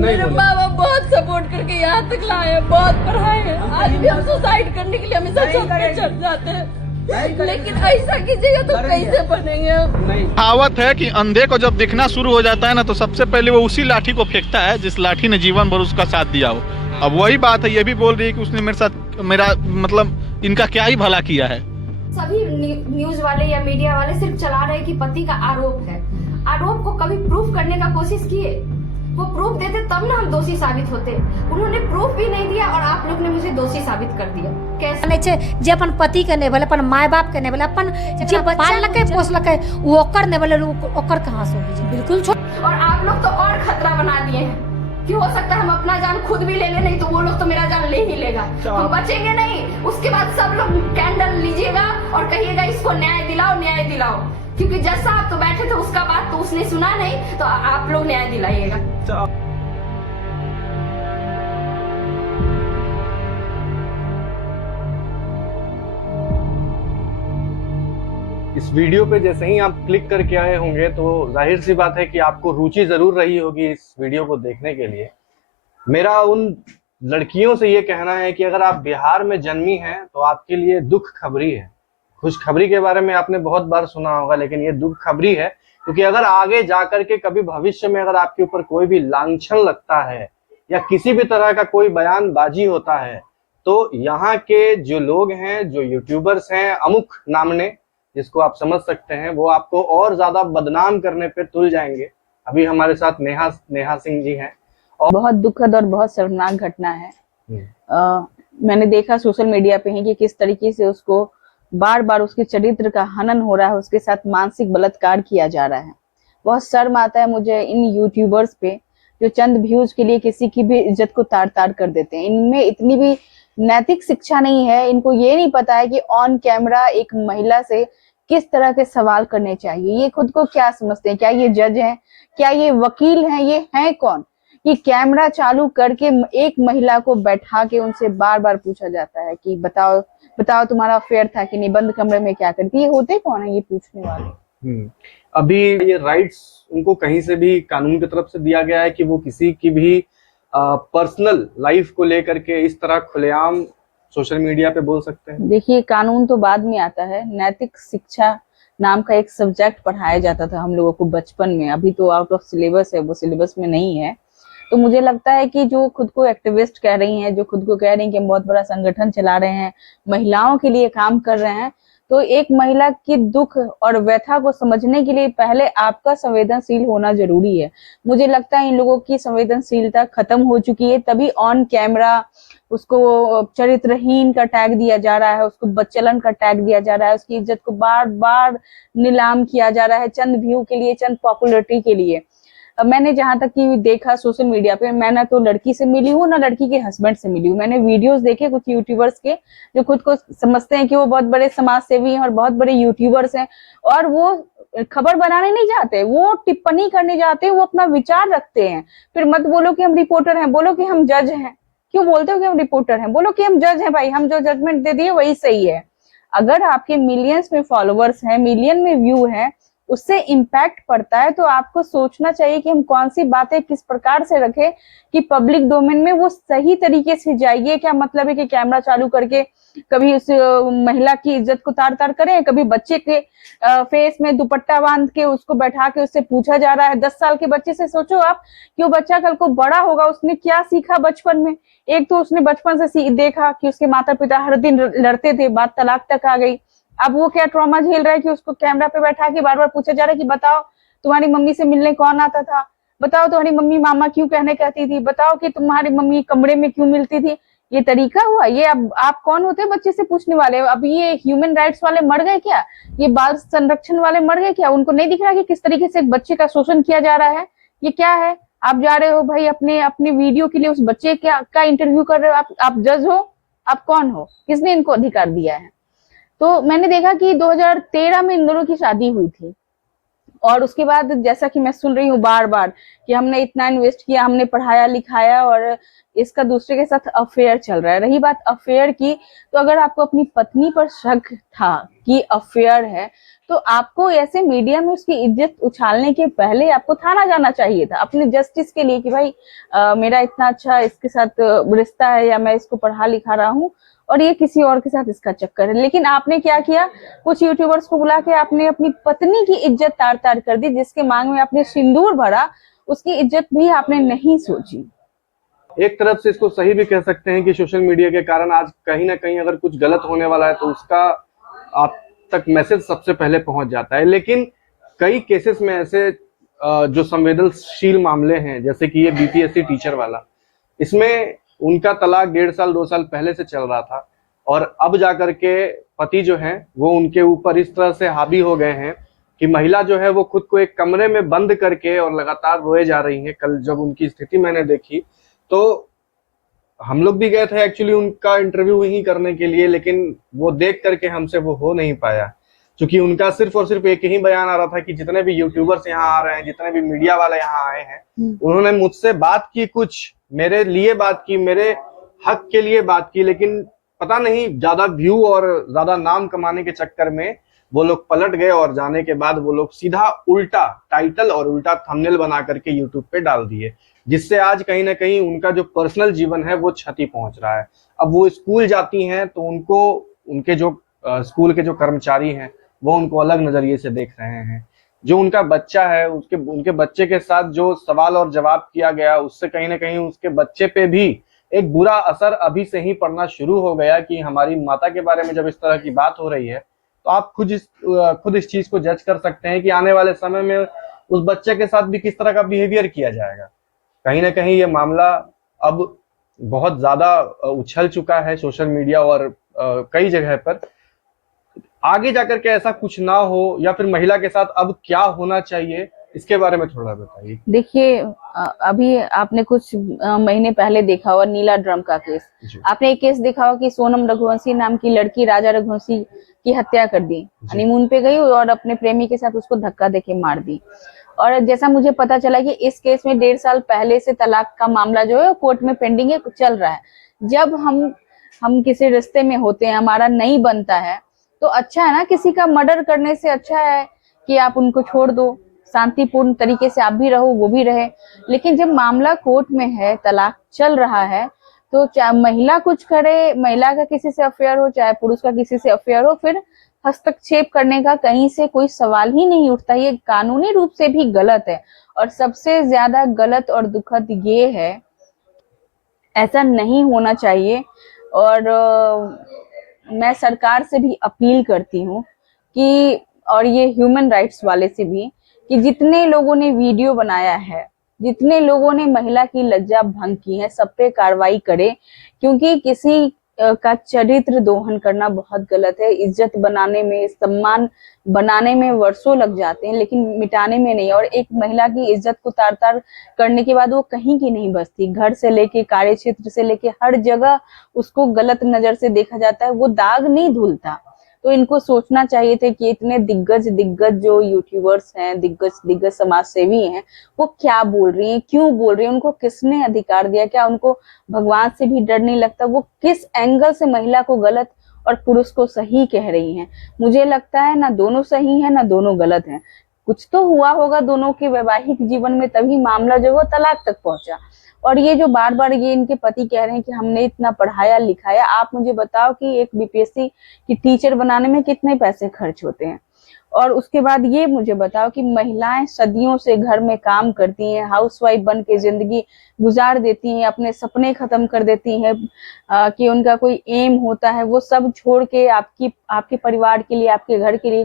मेरे माँ बाप बहुत सपोर्ट करके यहाँ तक लाए हैं, बहुत पढ़ाए हैं। आज भी हम सुसाइड करने के लिए हमेशा छत पे चढ़ जाते हैं, लेकिन ऐसा कीजिएगा तो कैसे बनेंगे हम? कहावत है कि अंधे को जब दिखना शुरू हो जाता है ना, तो सबसे पहले वो उसी लाठी को फेंकता है जिस लाठी ने जीवन भर उसका साथ दिया हो। अब वही बात है, ये भी बोल रही है कि उसने मेरे साथ मेरा मतलब इनका क्या ही भला किया है। सभी न्यूज वाले या मीडिया वाले सिर्फ चला रहे कि पति का आरोप है। आरोप को कभी प्रूफ करने का कोशिश किए? वो प्रूफ देते तब ना हम दोषी साबित होते। उन्होंने प्रूफ भी नहीं दिया और आप लोग ने मुझे दोषी साबित कर दिया। कैसे? जे अपन पति के नहीं बोले, अपन माय बाप के नहीं बोले, अपन जे पाललकै पोसलकै वो ओकर नहीं बोले, ओकर कहां से होगी? बिल्कुल छोड़। और आप लोग तो और खतरा बना दिए हैं कि हो सकता है हम अपना जान खुद भी ले ले, नहीं तो वो लोग तो मेरा जान ले ही लेगा। हम बचेंगे नहीं। उसके बाद सब लोग कैंडल लीजिएगा और कहिएगा इसको न्याय दिलाओ, न्याय दिलाओ। क्योंकि जैसा आप तो बैठे थे उसका बात तो उसने सुना नहीं, तो आप लोग न्याय दिलाइएगा। इस वीडियो पे जैसे ही आप क्लिक करके आए होंगे तो जाहिर सी बात है कि आपको रुचि जरूर रही होगी इस वीडियो को देखने के लिए। मेरा उन लड़कियों से ये कहना है कि अगर आप बिहार में जन्मी हैं तो आपके लिए दुख खबरी है। खुशखबरी के बारे में आपने बहुत बार सुना होगा, लेकिन ये दुख खबरी है, क्योंकि अगर आगे जाकर के कभी भविष्य में अगर आपके ऊपर कोई भी लांछन लगता है या किसी भी तरह का कोई बयानबाजी होता है, तो यहाँ के जो लोग हैं, जो यूट्यूबर्स हैं अमुक नामने, जिसको आप समझ सकते हैं, वो आपको और ज्यादा बदनाम करने पे तुल जाएंगे। अभी हमारे साथ नेहा सिंह जी हैं। और बहुत दुखद और बहुत शर्मनाक घटना है। मैंने देखा सोशल मीडिया पे ही कि किस तरीके से उसको बार बार उसके चरित्र का हनन हो रहा है, उसके साथ मानसिक बलात्कार किया जा रहा है। बहुत शर्म आता है मुझे इन यूट्यूबर्स पे जो चंद व्यूज के लिए किसी की भी इज्जत को तार तार कर देते हैं। इनमें इतनी भी नैतिक शिक्षा नहीं है। इनको ये नहीं पता है कि ऑन कैमरा एक महिला से किस तरह के सवाल करने चाहिए। ये खुद को क्या समझते हैं? क्या ये जज हैं? क्या ये वकील हैं? ये हैं कौन कि कैमरा चालू करके एक महिला को बैठा के उनसे बार बार पूछा जाता है कि बताओ बताओ तुम्हारा अफेयर था कि नहीं, बंद कमरे में क्या करती? ये होते कौन है ये पूछने वाले? अभी ये राइट्स उनको कहीं से भी कानून की तरफ से दिया गया है कि वो किसी की भी पर्सनल लाइफ को लेकर के इस तरह खुलेआम सोशल मीडिया पे बोल सकते हैं? देखिए, कानून तो बाद में आता है। नैतिक शिक्षा नाम का एक सब्जेक्ट पढ़ाया जाता था हम लोगों को बचपन में। अभी तो आउट ऑफ सिलेबस है, वो सिलेबस में नहीं है। तो मुझे लगता है कि जो खुद को एक्टिविस्ट कह रही हैं, जो खुद को कह रही हैं कि हम बहुत बड़ा संगठन चला रहे हैं, महिलाओं के लिए काम कर रहे हैं, तो एक महिला की दुख और व्यथा को समझने के लिए पहले आपका संवेदनशील होना जरूरी है। मुझे लगता है इन लोगों की संवेदनशीलता खत्म हो चुकी है, तभी ऑन कैमरा उसको चरित्रहीन का टैग दिया जा रहा है, उसको बच्चलन का टैग दिया जा रहा है, उसकी इज्जत को बार बार नीलाम किया जा रहा है चंद व्यू के लिए, चंद पॉपुलरिटी के लिए। मैंने जहां तक कि देखा सोशल मीडिया पे, मैं ना तो लड़की से मिली हूँ ना लड़की के हस्बैंड से मिली हूँ। मैंने वीडियोस देखे कुछ यूट्यूबर्स के जो खुद को समझते हैं कि वो बहुत बड़े समाज सेवी हैं और बहुत बड़े यूट्यूबर्स हैं, और वो खबर बनाने नहीं जाते, वो टिप्पणी करने जाते हैं, वो अपना विचार रखते हैं। फिर मत बोलो कि हम रिपोर्टर हैं, बोलो कि हम जज हैं। क्यों बोलते हो कि हम रिपोर्टर हैं? बोलो कि हम जज हैं। भाई, हम जो जजमेंट दे दिए वही सही है। अगर आपके मिलियंस में फॉलोअर्स हैं, मिलियन में व्यू हैं, उससे इम्पैक्ट पड़ता है, तो आपको सोचना चाहिए कि हम कौन सी बातें किस प्रकार से रखें कि पब्लिक डोमेन में वो सही तरीके से जाइए। क्या मतलब है कि कैमरा चालू करके कभी उस महिला की इज्जत को तार तार करें, कभी बच्चे के फेस में दुपट्टा बांध के उसको बैठा के उससे पूछा जा रहा है। 10 साल के बच्चे से सोचो आप कि वो बच्चा कल को बड़ा होगा, उसने क्या सीखा बचपन में। एक तो उसने बचपन से देखा कि उसके माता पिता हर दिन लड़ते थे, बात तलाक तक आ गई। अब वो क्या ट्रॉमा झेल रहा है कि उसको कैमरा पे बैठा के बार बार पूछा जा रहा है कि बताओ तुम्हारी मम्मी से मिलने कौन आता था, बताओ तुम्हारी मम्मी मामा क्यों कहने कहती थी, बताओ कि तुम्हारी मम्मी कमरे में क्यों मिलती थी। ये तरीका हुआ? ये अब आप कौन होते हैं बच्चे से पूछने वाले? अब ये ह्यूमन राइट्स वाले मर गए क्या? ये बाल संरक्षण वाले मर गए क्या? उनको नहीं दिख रहा कि किस तरीके से एक बच्चे का शोषण किया जा रहा है? ये क्या है? आप जा रहे हो भाई अपने अपने वीडियो के लिए उस बच्चे का इंटरव्यू कर रहे हो। आप जज हो? आप कौन हो? किसने इनको अधिकार दिया है? तो मैंने देखा कि 2013 में इन दोनों की शादी हुई थी, और उसके बाद जैसा कि मैं सुन रही हूँ बार बार कि हमने इतना इन्वेस्ट किया, हमने पढ़ाया लिखाया, और इसका दूसरे के साथ अफेयर चल रहा है। रही बात अफेयर की, तो अगर आपको अपनी पत्नी पर शक था कि अफेयर है, तो आपको ऐसे मीडिया में उसकी इज्जत उछालने के पहले आपको थाना जाना चाहिए था अपने जस्टिस के लिए कि भाई मेरा इतना अच्छा इसके साथ रिश्ता है या मैं इसको पढ़ा लिखा रहा हूँ और ये किसी और के साथ इसका चक्कर है। लेकिन आपने क्या किया, कुछ यूट्यूबर्स को बुला के आपने अपनी पत्नी की इज्जत तार तार कर दी, जिसके मांग में आपने सिंदूर भरा, उसकी इज्जत भी आपने नहीं सोची। एक तरफ से इसको सही भी कह सकते हैं कि सोशल मीडिया के कारण आज कहीं ना कहीं अगर कुछ गलत होने वाला है तो उसका आप तक मैसेज सबसे पहले पहुंच जाता है। लेकिन कई केसेस में ऐसे जो संवेदनशील मामले हैं, जैसे कि ये बीपीएससी टीचर वाला, इसमें उनका तलाक 1.5 साल 2 साल पहले से चल रहा था और अब जाकर के पति जो है वो उनके ऊपर इस तरह से हावी हो गए हैं कि महिला जो है वो खुद को एक कमरे में बंद करके और लगातार रोए जा रही है। कल जब उनकी स्थिति मैंने देखी तो हम लोग भी गए थे एक्चुअली उनका इंटरव्यू ही करने के लिए, लेकिन वो देख करके हमसे वो हो नहीं पाया, क्योंकि उनका सिर्फ और सिर्फ एक ही बयान आ रहा था कि जितने भी यूट्यूबर्स यहाँ आ रहे हैं, जितने भी मीडिया वाले यहाँ आए हैं, उन्होंने मुझसे बात की, कुछ मेरे लिए बात की, मेरे हक के लिए बात की, लेकिन पता नहीं ज्यादा व्यू और ज्यादा नाम कमाने के चक्कर में वो लोग पलट गए और जाने के बाद वो लोग सीधा उल्टा टाइटल और उल्टा थंबनेल बना करके यूट्यूब पे डाल दिए, जिससे आज कहीं ना कहीं उनका जो पर्सनल जीवन है वो क्षति पहुंच रहा है। अब वो स्कूल जाती हैं तो उनको उनके जो स्कूल के जो कर्मचारी हैं वो उनको अलग नजरिए से देख रहे हैं। जो उनका बच्चा है उनके बच्चे के साथ जो सवाल और जवाब किया गया, उससे कहीं ना कहीं उसके बच्चे पे भी एक बुरा असर अभी से ही पड़ना शुरू हो गया कि हमारी माता के बारे में जब इस तरह की बात हो रही है तो आप खुद इस चीज को जज कर सकते हैं कि आने वाले समय में उस बच्चे के साथ भी किस तरह का बिहेवियर किया जाएगा। कहीं ना कहीं ये मामला अब बहुत ज्यादा उछल चुका है सोशल मीडिया और कई जगह पर। आगे जाकर के ऐसा कुछ ना हो या फिर महिला के साथ अब क्या होना चाहिए, इसके बारे में थोड़ा बताइए। देखिए, अभी आपने कुछ महीने पहले देखा हुआ नीला ड्रम का केस, आपने एक केस देखा होगा कि सोनम रघुवंशी नाम की लड़की राजा रघुवंशी की हत्या कर दी, हनीमून पे गई और अपने प्रेमी के साथ उसको धक्का देके मार दी। और जैसा मुझे पता चला कि इस केस में 1.5 साल पहले से तलाक का मामला जो है कोर्ट में पेंडिंग है, चल रहा है। जब हम किसी रिश्ते में होते हैं, हमारा नहीं बनता है, तो अच्छा है ना, किसी का मर्डर करने से अच्छा है कि आप उनको छोड़ दो, शांतिपूर्ण तरीके से आप भी रहो, वो भी रहे। लेकिन जब मामला कोर्ट में है, तलाक चल रहा है, तो चाहे महिला कुछ करे, महिला का किसी से अफेयर हो, चाहे पुरुष का किसी से अफेयर हो, फिर हस्तक्षेप करने का कहीं से कोई सवाल ही नहीं उठता। ये कानूनी रूप से भी गलत है। और सबसे ज्यादा गलत और दुखद ये है, ऐसा नहीं होना चाहिए। और मैं सरकार से भी अपील करती हूँ कि, और ये ह्यूमन राइट्स वाले से भी, कि जितने लोगों ने वीडियो बनाया है, जितने लोगों ने महिला की लज्जा भंग की है, सब पे कार्रवाई करे। क्योंकि किसी का चरित्र दोहन करना बहुत गलत है। इज्जत बनाने में, सम्मान बनाने में वर्षों लग जाते हैं, लेकिन मिटाने में नहीं। और एक महिला की इज्जत को तार तार करने के बाद वो कहीं की नहीं बचती। घर से लेके, कार्य क्षेत्र से लेके, हर जगह उसको गलत नजर से देखा जाता है, वो दाग नहीं धुलता। तो इनको सोचना चाहिए थे कि इतने दिग्गज जो यूट्यूबर्स हैं, दिग्गज समाज सेवी हैं, वो क्या बोल रही हैं, क्यों बोल रही हैं, उनको किसने अधिकार दिया, क्या उनको भगवान से भी डर नहीं लगता, वो किस एंगल से महिला को गलत और पुरुष को सही कह रही हैं। मुझे लगता है ना दोनों सही है ना दोनों गलत हैं। कुछ तो हुआ होगा दोनों के वैवाहिक जीवन में, तभी मामला जो वो तलाक तक पहुंचा। और ये जो बार बार ये इनके पति कह रहे हैं कि हमने इतना पढ़ाया लिखाया, आप मुझे बताओ कि एक बीपीएससी की टीचर बनाने में कितने पैसे खर्च होते हैं। और उसके बाद ये मुझे बताओ कि महिलाएं सदियों से घर में काम करती हैं, हाउसवाइफ बन के जिंदगी गुजार देती हैं, अपने सपने खत्म कर देती हैं, कि उनका कोई एम होता है, वो सब छोड़ के आपके परिवार के लिए, आपके घर के लिए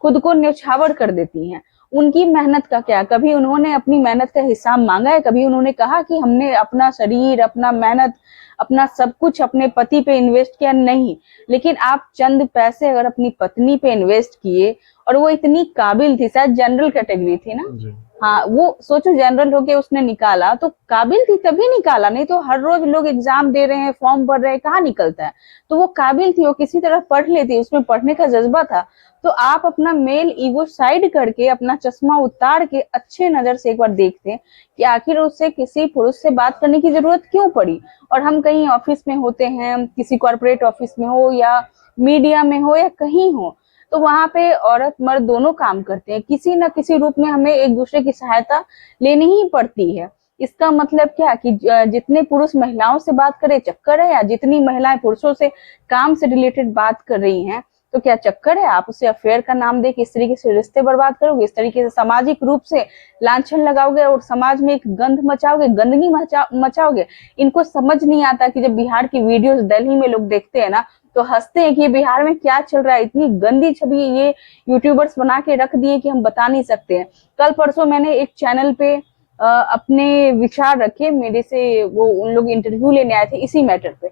खुद को न्यौछावर कर देती हैं। उनकी मेहनत का क्या? कभी उन्होंने अपनी मेहनत का हिसाब मांगा है? कभी उन्होंने कहा कि हमने अपना शरीर, अपना मेहनत, अपना सब कुछ अपने पति पे इन्वेस्ट किया? नहीं। लेकिन आप चंद पैसे अगर अपनी पत्नी पे इन्वेस्ट किए, और वो इतनी काबिल थी, शायद जनरल कैटेगरी थी ना, हाँ, वो सोचो जनरल होके उसने निकाला तो काबिल थी तभी निकाला, नहीं तो हर रोज लोग एग्जाम दे रहे हैं, फॉर्म भर रहे हैं, कहाँ निकलता है। तो वो काबिल थी, वो किसी तरह पढ़ लेती, उसमें पढ़ने का जज्बा था। तो आप अपना मेल ईगो साइड करके, अपना चश्मा उतार के अच्छे नजर से एक बार देखते कि आखिर उससे किसी पुरुष से बात करने की जरूरत क्यों पड़ी। और हम कहीं ऑफिस में होते हैं, किसी कॉर्पोरेट ऑफिस में हो या मीडिया में हो या कहीं हो, तो वहां पे औरत मर्द दोनों काम करते हैं, किसी न किसी रूप में हमें एक दूसरे की सहायता लेनी ही पड़ती है। इसका मतलब क्या कि जितने पुरुष महिलाओं से बात करे चक्कर है, या जितनी महिलाएं पुरुषों से काम से रिलेटेड बात कर रही हैं तो क्या चक्कर है? आप उसे अफेयर का नाम दे के इस तरीके से रिश्ते बर्बाद करोगे, इस तरीके से सामाजिक रूप से लांछन लगाओगे और समाज में एक गंध मचाओगे, गंदगी मचाओगे। इनको समझ नहीं आता कि जब बिहार की वीडियोस दिल्ली में लोग देखते हैं ना तो हंसते हैं कि बिहार में क्या चल रहा है, इतनी गंदी छवि ये यूट्यूबर्स बना के रख दिए कि हम बता नहीं सकते हैं। कल परसों मैंने एक चैनल पे अपने विचार रखे, मेरे से वो उन लोग इंटरव्यू लेने आए थे इसी मैटर पे,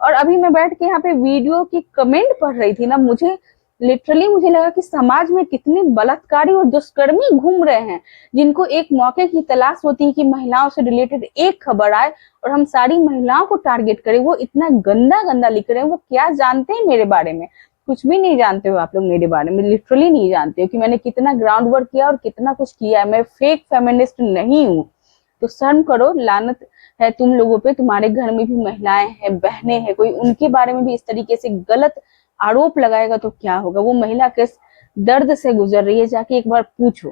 और अभी मैं बैठ के यहाँ पे वीडियो की कमेंट पढ़ रही थी ना, मुझे लिटरली मुझे लगा कि समाज में कितने बलात्कारी और दुष्कर्मी घूम रहे हैं, जिनको एक मौके की तलाश होती है कि महिलाओं से रिलेटेड एक खबर आए और हम सारी महिलाओं को टारगेट करें। वो इतना गंदा गंदा लिख रहे हैं, वो क्या जानते हैं मेरे बारे में? कुछ भी नहीं जानते हो आप लोग मेरे बारे में, लिटरली नहीं जानते हो कि मैंने कितना ग्राउंड वर्क किया और कितना कुछ किया है। मैं फेक फेमिनिस्ट नहीं हूँ, तो शर्म करो, लानत है तुम लोगों पे। तुम्हारे घर में भी महिलाएं हैं, बहनें हैं, कोई उनके बारे में भी इस तरीके से गलत आरोप लगाएगा तो क्या होगा? वो महिला किस दर्द से गुजर रही है, जाके एक बार पूछो।